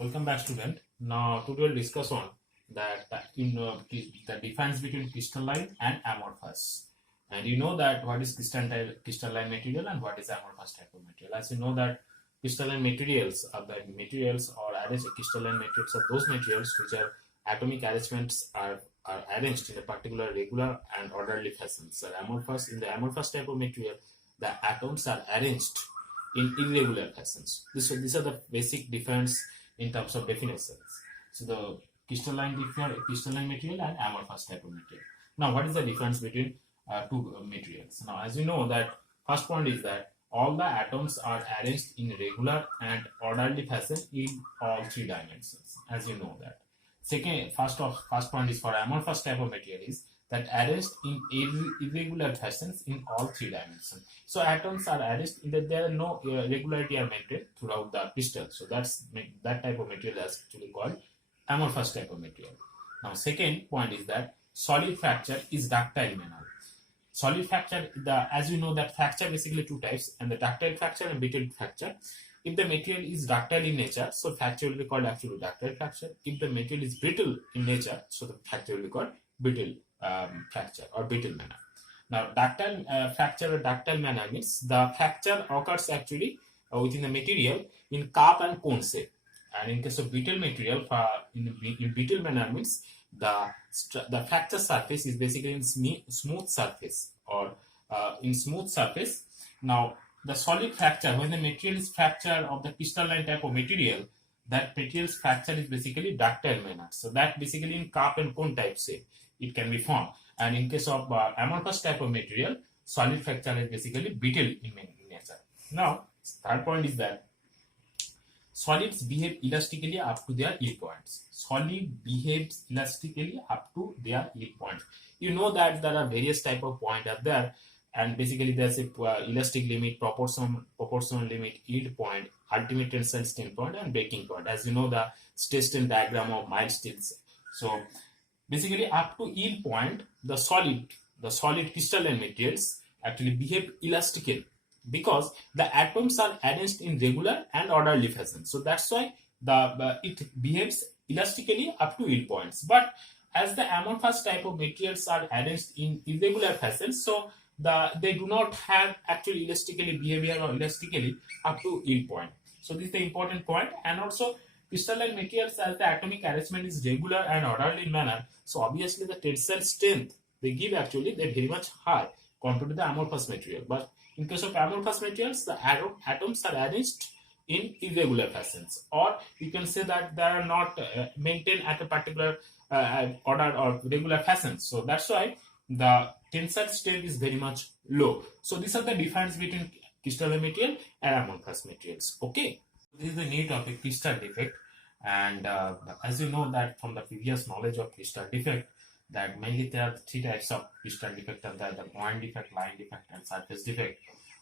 Welcome back, student. Now, today we'll discuss on the difference between crystalline and amorphous. And you know that what is crystalline material and what is amorphous type of material. As you know that crystalline materials are the materials or crystalline materials are those materials which are atomic arrangements are arranged in a particular regular and orderly fashion. So in the amorphous type of material, the atoms are arranged in irregular fashions. These are the basic difference in terms of definitions. So the crystalline material and amorphous type of material. Now, what is the difference between two materials? Now, as you know that first point is that all the atoms are arranged in regular and orderly fashion in all three dimensions. As you know that. First point is for amorphous type of material is that arranged in irregular fashions in all three dimensions. So atoms are arranged in that there are no regularity are maintained throughout the crystal. So that type of material is actually called amorphous type of material. Now second point is that solid fracture is ductile manner. Solid fracture, as you know that fracture basically two types, and the ductile fracture and brittle fracture. If the material is ductile in nature, so fracture will be called actually ductile fracture. If the material is brittle in nature, so the fracture will be called brittle fracture or brittle manner. Now, ductile fracture or ductile manner means the fracture occurs actually within the material in cup and cone shape. And in case of brittle material, in brittle manner means the fracture surface is basically in smooth surface or in smooth surface. Now, the solid fracture, when the material is fracture of the crystalline type of material, that material's fracture is basically ductile manner. So that basically in cup and cone type shape it can be formed. And in case of amorphous type of material, solid fracture is basically brittle in nature. Now, third point is that solids behave elastically up to their yield points. Solid behaves elastically up to their yield points. You know that there are various type of points are there, and basically there's a elastic limit, proportional limit, yield point, ultimate tensile strain point, and breaking point. As you know, the stress strain diagram of mild steels. So basically up to yield point, the solid crystalline materials actually behave elastically because the atoms are arranged in regular and orderly fashion. So that's why it behaves elastically up to yield points. But as the amorphous type of materials are arranged in irregular fashion, so they do not have actually elastically behavior or elastically up to yield point. So this is the important point. And also crystalline materials, as the atomic arrangement is regular and orderly in manner, so obviously the tensile strength they give actually they're very much high compared to the amorphous material. But in case of amorphous materials, the atoms are arranged in irregular fashions, or you can say that they are not maintained at a particular order or regular fashion. So that's why the tensile strength is very much low. So these are the difference between crystalline material and amorphous materials. Okay, this is the new topic, crystal defect. And as you know that from the previous knowledge of crystal defect, that mainly there are three types of crystal defect, and the point defect, line defect, and surface defect.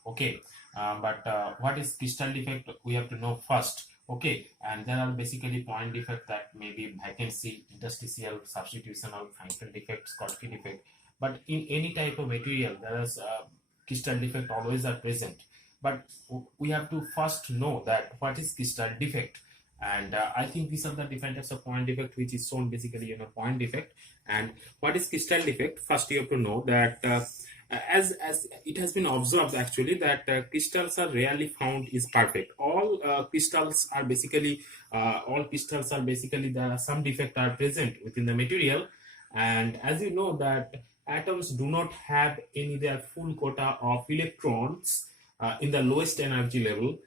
Okay, but what is crystal defect we have to know first. Okay, and there are basically point defect, that may be vacancy, interstitial, substitutional, Frankel defect, Schottky defect. But in any type of material there is crystal defect always are present. But we have to first know that what is crystal defect. And I think these are the different types of point defect which is shown basically point defect. And what is crystal defect? First you have to know that as it has been observed actually that crystals are rarely found is perfect. All crystals are basically there are some defect are present within the material. And as you know that atoms do not have any their full quota of electrons in the lowest energy level,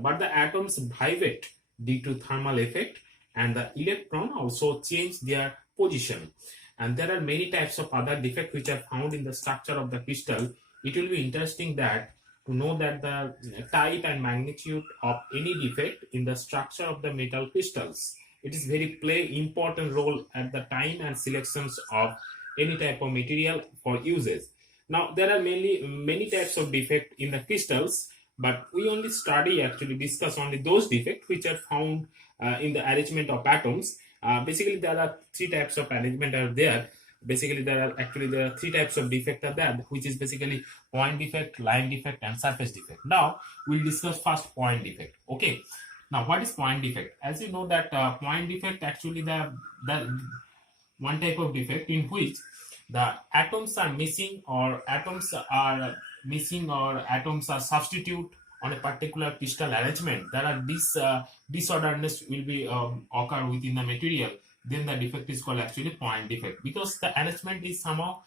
but the atoms vibrate due to thermal effect, and the electron also change their position. And there are many types of other defects which are found in the structure of the crystal. It will be interesting that to know that the type and magnitude of any defect in the structure of the metal crystals. It is very play important role at the time and selections of any type of material for uses. Now there are many types of defect in the crystals, but we only discuss only those defects which are found in the arrangement of atoms. Basically there are three types of arrangement are there. Basically there are three types of defect are there, which is basically point defect, line defect, and surface defect. Now we'll discuss first point defect. Okay, Now, what is point defect? As you know that point defect actually the one type of defect in which the atoms are missing or atoms are substitute on a particular crystal arrangement. There are this disorderness will be occur within the material. Then the defect is called actually point defect because the arrangement is somehow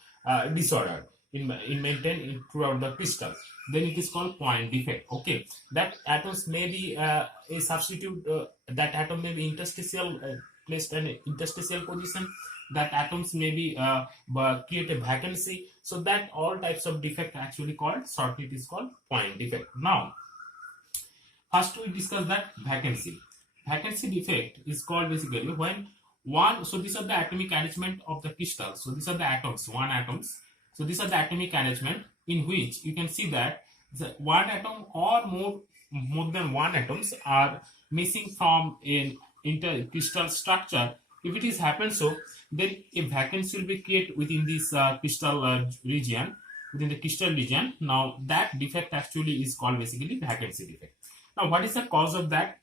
disordered in maintained throughout the crystal. Then it is called point defect. Okay, that atoms may be a substitute. That atom may be interstitial placed in interstitial position. That atoms may be create a vacancy. So that all types of defect actually called shortly it is called point defect. Now, first we discuss that vacancy. Vacancy defect is called basically when one. So these are the atomic arrangement of the crystal. So these are the atoms, one atoms. So these are the atomic arrangement in which you can see that the one atom or more than one atoms are missing from an intercrystal structure. If it is happens so, then a vacancy will be created within this crystal region, within the crystal region. Now that defect actually is called basically vacancy defect. Now what is the cause of that?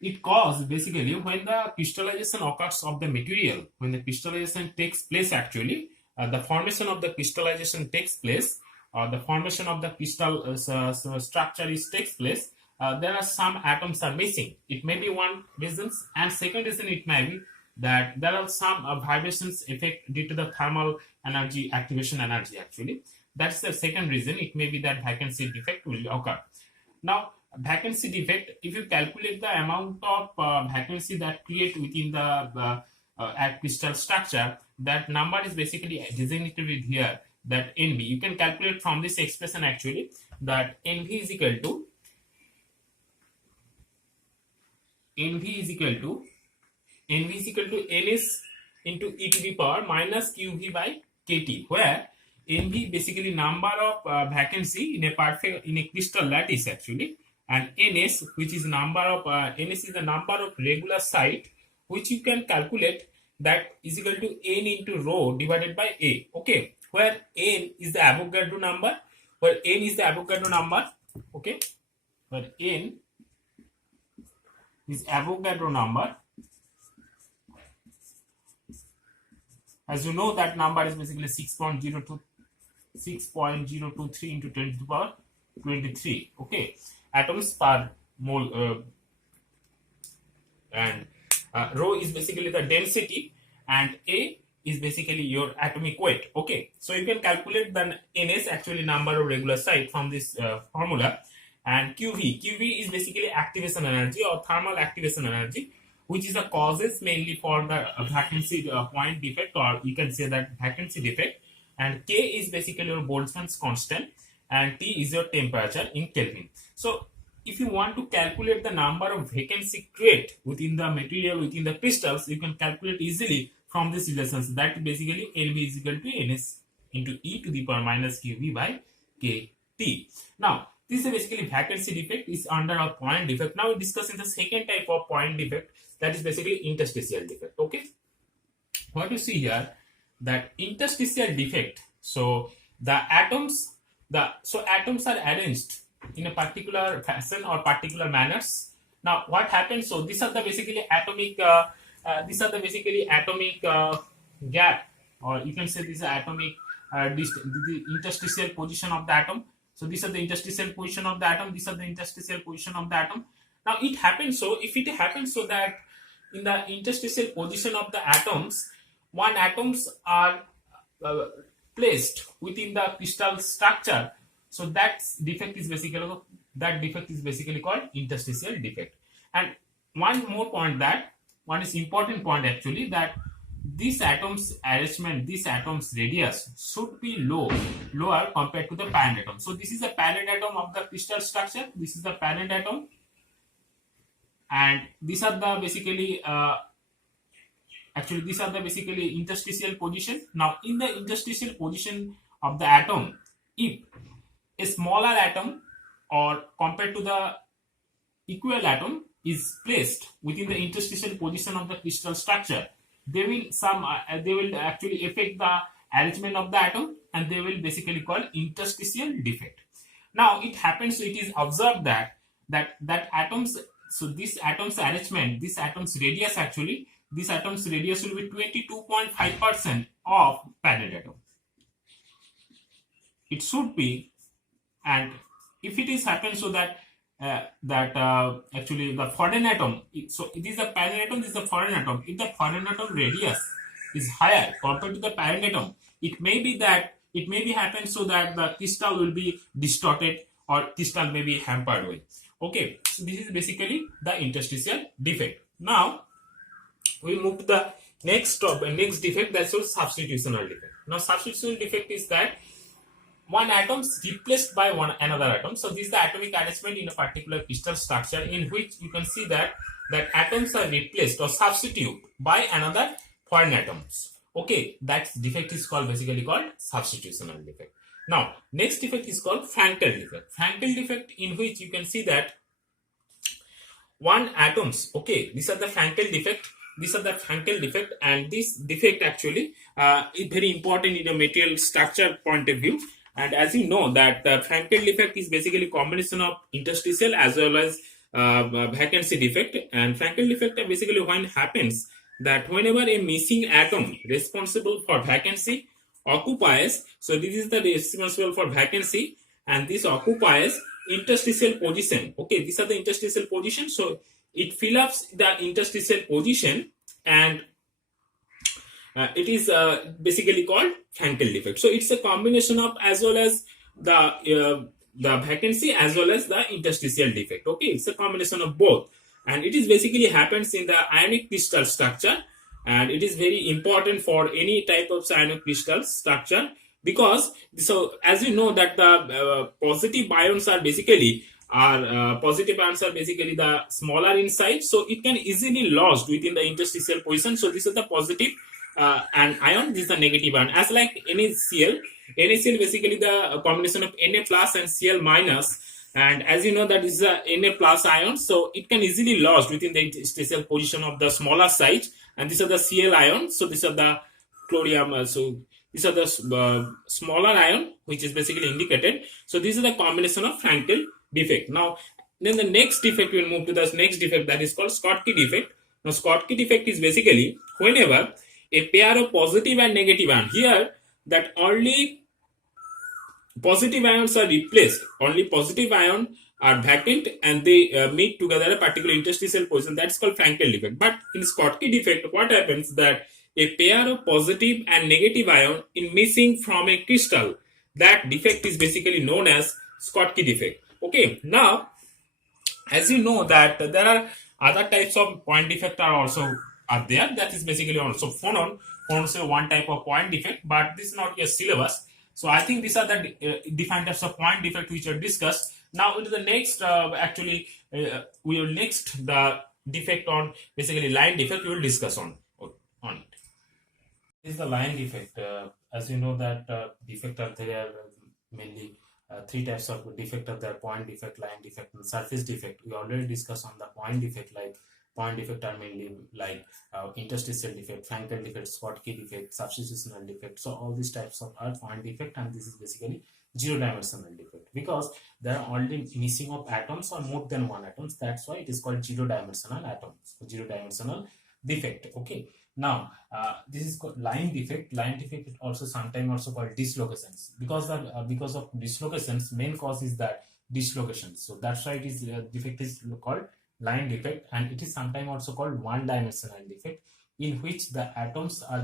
It causes basically when the crystallization occurs of the material, when the crystallization takes place actually, the formation of the crystallization takes place, the formation of the crystal structure takes place, there are some atoms are missing. It may be one reason, and second reason it may be that there are some vibrations effect due to the thermal energy, activation energy actually. That's the second reason. It may be that vacancy defect will occur. Now, vacancy defect, if you calculate the amount of vacancy that create within the crystal structure, that number is basically designated with here, that NV. You can calculate from this expression actually that NV is equal to Ns into e to the power minus QV by KT, where NV basically number of vacancy in a crystal lattice actually, and Ns which is number of Ns is the number of regular site which you can calculate, that is equal to N into rho divided by A. Okay, where N is the Avogadro number, okay, where N is Avogadro number. As you know, that number is basically 6.023 into 10 to the power 23. Okay, atoms per mole, and rho is basically the density, and A is basically your atomic weight. Okay, so you can calculate the Ns actually number of regular site from this formula, and QV is basically activation energy or thermal activation energy, which is the causes mainly for the vacancy point defect, or you can say that vacancy defect. And K is basically your Boltzmann's constant, and T is your temperature in Kelvin. So if you want to calculate the number of vacancy created within the material, within the crystals, you can calculate easily from this relations, that basically NV is equal to Ns into e to the power minus QV by KT. Now this is basically vacancy defect is under a point defect. Now we discussing the second type of point defect, that is basically interstitial defect. Okay, what you see here, that interstitial defect. So the atoms are arranged in a particular fashion or particular manners. Now what happens? So these are the basically atomic gap, or you can say this is atomic the interstitial position of the atom. So these are the interstitial position of the atom. These are the interstitial position of the atom. Now it happens so, if it happens so that in the interstitial position of the atoms, one atoms are placed within the crystal structure, so that defect is basically called interstitial defect. And one more point, that one is important point actually, that this atom's arrangement, this atom's radius should be lower compared to the parent atom. So this is the parent atom of the crystal structure. This is the parent atom, and these are the basically interstitial position. Now in the interstitial position of the atom, if a smaller atom or compared to the equal atom is placed within the interstitial position of the crystal structure, they will actually affect the arrangement of the atom, and they will basically call interstitial defect. Now it happens, so it is observed that atoms, so this atom's arrangement, this atom's radius actually, this atom's radius will be 22.5% of parent atom. It should be, and if it is happen so that actually the foreign atom, so it is the parent atom, this is the foreign atom. If the foreign atom radius is higher compared to the parent atom, it may be happen so that the crystal will be distorted or crystal may be hampered with. Okay, so this is basically the interstitial defect. Now we move to the next defect, that's called substitutional defect. Now substitutional defect is that one atom is replaced by another atom. So this is the atomic arrangement in a particular crystal structure in which you can see that atoms are replaced or substituted by another foreign atoms. Okay, that defect is basically called substitutional defect. Now next defect is called Frankel defect. Frankel defect, in which you can see that one atoms, okay, these are the Frankel defect. These are the Frankel defect, and this defect actually is very important in a material structure point of view. And as you know that the Frankel defect is basically a combination of interstitial as well as vacancy defect. And Frankel defect basically when happens that whenever a missing atom responsible for vacancy occupies, so this is the responsible for vacancy, and this occupies interstitial position. Okay, these are the interstitial position. So it fills up the interstitial position, and it is basically called Frankel defect. So it's a combination of as well as the vacancy as well as the interstitial defect. Okay, it's a combination of both, and it is basically happens in the ionic crystal structure, and it is very important for any type of ionic crystal structure, because so as you know that the positive ions are basically the smaller in size, so it can easily lost within the interstitial position. So this is the positive and ion, this is the negative ion. As like NaCl basically the combination of Na plus and Cl minus, and as you know that this is a Na plus ion, so it can easily lost within the interstitial position of the smaller size, and these are the Cl ion. So these are the chlorium, so these are the smaller ion which is basically indicated. So this is the combination of Frankel defect. Now then the next defect, we will move to the next defect, that is called Schottky defect. Now Schottky defect is basically whenever a pair of positive and negative ion, here that only positive ions are replaced, only positive ion are vacant and they meet together a particular interstitial position, that's called Frankel defect. But in Schottky defect, what happens that a pair of positive and negative ion is missing from a crystal, that defect is basically known as Schottky defect. Okay, now as you know that there are other types of point defect are there, that is basically also phonon. Phonon is one type of point defect, but this is not your syllabus. So I think these are the different types of point defect which are discussed. Now into the next, we will next the defect on basically line defect, we will discuss on it. This is the line defect. As you know that defect are there mainly three types of defect are there: point defect, line defect, and surface defect. We already discussed on the point defect, like point defect are mainly like interstitial defect, Frankel defect, Schottky defect, substitutional defect. So all these types of are point defect, and this is basically zero-dimensional defect because there are only missing of atoms or more than one atoms. That's why it is called zero-dimensional atoms, zero-dimensional defect. Okay. Now this is called line defect. Line defect is also sometimes also called dislocations, because of dislocations, main cause is that dislocation. So that's why it is defect is called line defect, and it is sometimes also called one-dimensional defect, in which the atoms are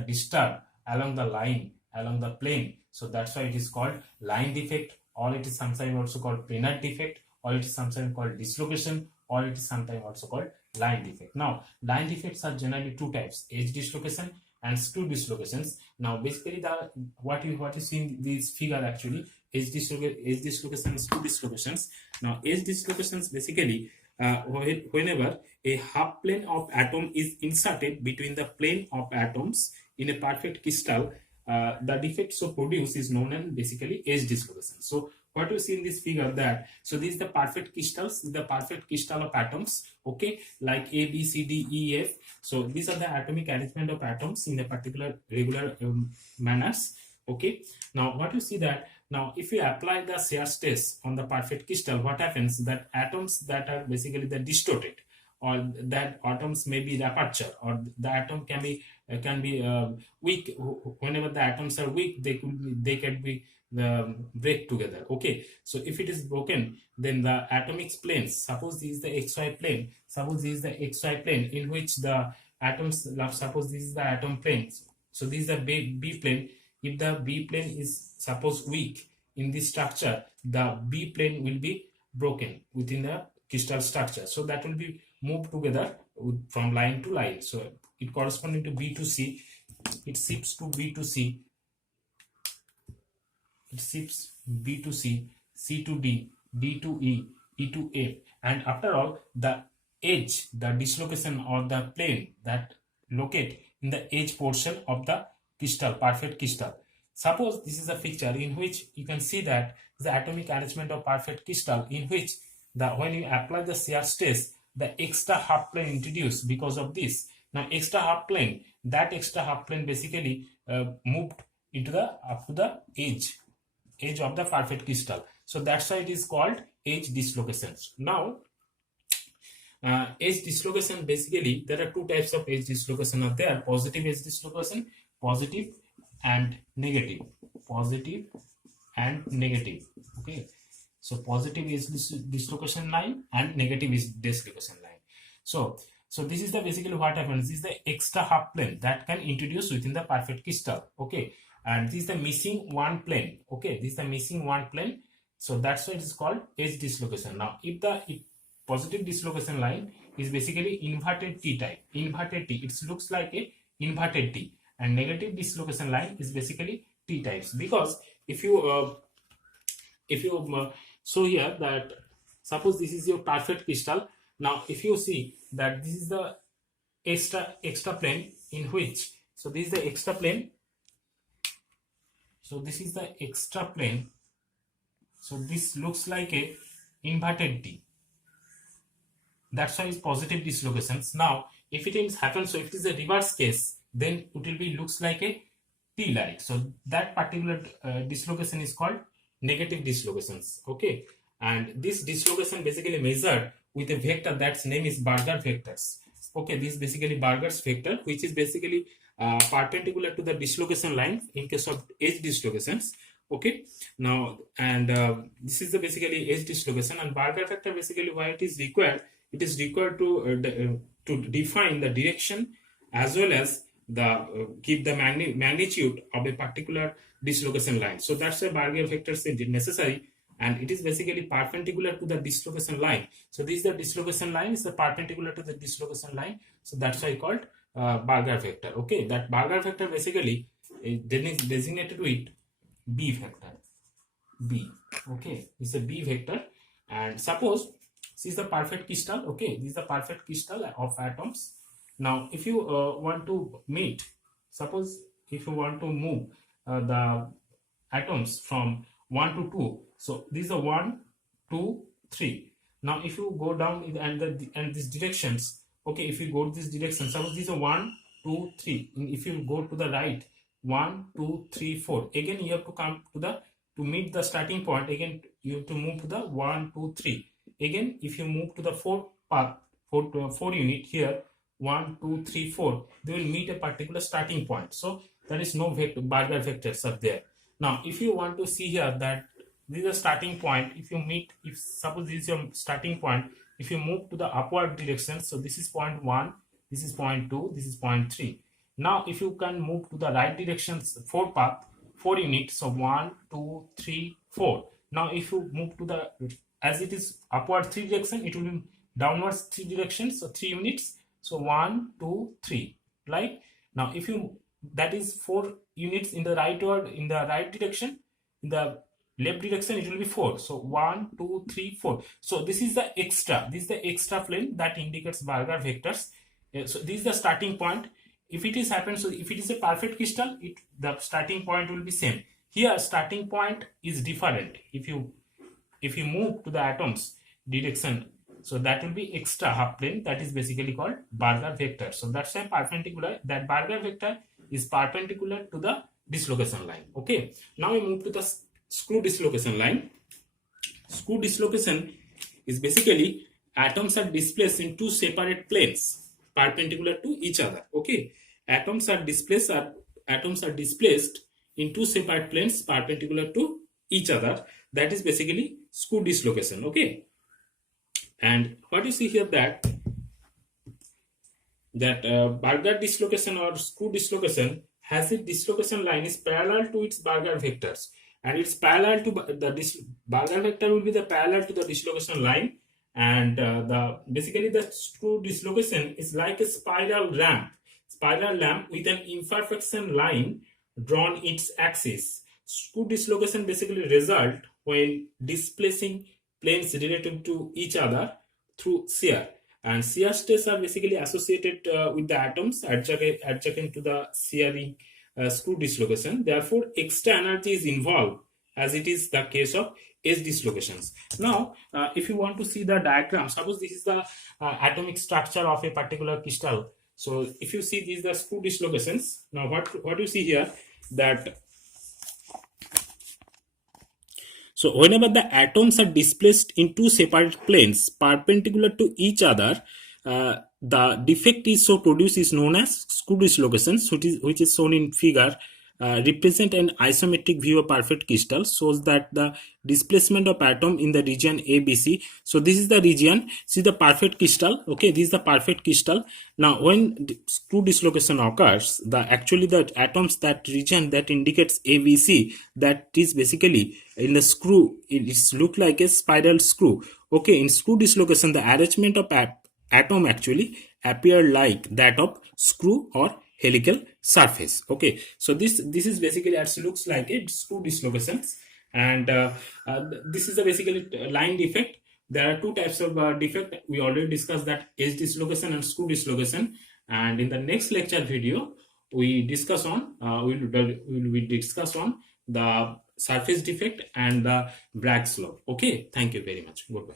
disturbed along the line, along the plane. So that's why it is called line defect, or it is sometimes also called planar defect, or it is sometimes called dislocation, or it is sometimes also called line defect. Now line defects are generally two types: edge dislocation and screw dislocations. Now basically the what you see in this figure actually edge dislocation, screw dislocations. Now edge dislocations basically whenever a half plane of atom is inserted between the plane of atoms in a perfect crystal, the defect so produced is known as basically edge dislocation. So what you see in this figure, that so this is the perfect crystals, the perfect crystal of atoms, okay, like A, B, C, D, E, F. So these are the atomic arrangement of atoms in a particular regular manners. Okay, now what you see that Now, if you apply the shear stress on the perfect crystal, what happens? That atoms that are basically the distorted, or that atoms may be aperture, or the atom can be weak. Whenever the atoms are weak, they can be break together. Okay, so if it is broken, then the atomic planes, suppose this is the xy plane, suppose this is the xy plane in which the atoms, suppose this is the atom plane, so this is the B plane. If the B plane is suppose weak in this structure, the B plane will be broken within the crystal structure, so that will be moved together from line to line. So it corresponding to B to C, it shifts to B to C, it shifts B to C, C to D, D to E, E to F, and after all, the edge, the dislocation or the plane that locate in the edge portion of the crystal, perfect crystal. Suppose this is a picture in which you can see that the atomic arrangement of perfect crystal, in which when you apply the shear stress, the extra half plane introduced because of this. Now, extra half plane, that extra half plane basically moved into the up to the edge of the perfect crystal. So that's why it is called edge dislocations. Now, edge dislocation, basically there are two types of edge dislocation are there: positive edge dislocation, positive and negative, positive and negative. Okay, so positive is dislocation line and negative is dislocation line. So this is the basically what happens. This is the extra half plane that can introduce within the perfect crystal. Okay, and this is the missing one plane. Okay, this is the missing one plane. So that's why it is called edge dislocation. Now, if positive dislocation line is basically inverted T type, inverted T, it looks like a inverted T, and negative dislocation line is basically T types. Because if you show here that suppose this is your perfect crystal. Now, if you see that this is the extra plane in which, so this is the extra plane. So this is the extra plane. So this looks like a inverted T. That's why it's positive dislocations. Now, if it is happens, so if it is a reverse case, then it will be looks like a T-like. So that particular dislocation is called negative dislocations. Okay, and this dislocation basically measured with a vector that's name is Burger vectors. Okay, this is basically Burger's vector, which is basically perpendicular to the dislocation line in case of edge dislocations. Okay, now, and this is the basically edge dislocation, and Burger vector basically why it is required. It is required to define the direction as well as the give the magnitude of a particular dislocation line. So that's why Burger vectors is necessary, and it is basically perpendicular to the dislocation line. So this is the dislocation line is the perpendicular to the dislocation line. So that's why called Burger vector. Okay, that Burger vector basically is designated with B vector. B. Okay, it's a B vector, and suppose this is the perfect crystal. Okay, this is the perfect crystal of atoms. Now, if you want to meet, suppose if you want to move the atoms from 1 to 2, so these are 1, 2, 3. Now, if you go down and these directions, okay, if you go to this direction, suppose these are 1, 2, 3. If you go to the right, 1, 2, 3, 4. Again, you have to come to meet the starting point. Again, you have to move to the 1, 2, 3. Again, if you move to the 4 unit here, 1, 2, 3, 4, they will meet a particular starting point. So there is no Burger vectors are there. Now, if you want to see here that this is a starting point, if suppose this is your starting point, if you move to the upward direction, so this is point 1, this is point 2, this is point 3. Now, if you can move to the right directions, 4 units, so 1, 2, 3, 4. Now, if you move to the, as it is upward 3 direction, it will be downwards 3 directions, so 3 units, so 1, 2, 3. Right? Now, if you, that is 4 units in the right direction, in the left direction it will be 4, so 1, 2, 3, 4. So this is the extra plane that indicates Burger vectors. So this is the starting point. If it is happened, so if it is a perfect crystal, the starting point will be same. Here starting point is different. If you move to the atoms direction, so that will be extra half plane, that is basically called Burger vector. So that's why perpendicular, that Burger vector is perpendicular to the dislocation line. Okay, now we move to the screw dislocation line. Screw dislocation is basically atoms are displaced in two separate planes perpendicular to each other. Okay, atoms are displaced in two separate planes perpendicular to each other. That is basically screw dislocation. Okay, and what you see here that Burger dislocation or screw dislocation has its dislocation line is parallel to its Burger vectors, and it's parallel to the Burger vector will be the parallel to the dislocation line, and the screw dislocation is like a spiral ramp with an imperfection line drawn its axis. Screw dislocation basically result when displacing planes relative to each other through shear, and shear stress are basically associated with the atoms adjacent to the shearing screw dislocation. Therefore, extra energy is involved, as it is the case of edge dislocations. Now, if you want to see the diagram, suppose this is the atomic structure of a particular crystal. So, if you see these are screw dislocations. Now, what you see here that. So whenever the atoms are displaced in two separate planes perpendicular to each other, the defect is so produced is known as screw dislocation, which is shown in figure. Represent an isometric view of perfect crystal, shows that the displacement of atom in the region ABC. So this is the region. See the perfect crystal. Okay, this is the perfect crystal. Now when screw dislocation occurs, the atoms, that region that indicates ABC, that is basically in the screw. It look like a spiral screw. Okay, in screw dislocation, the arrangement of atom actually appear like that of screw or helical surface. Okay, so this is basically as looks like a screw dislocations, and this is the basically line defect. There are two types of defect. We already discussed that edge dislocation and screw dislocation, and in the next lecture video we discuss on we discuss on the surface defect and the Bragg slope. Okay, thank you very much. Goodbye.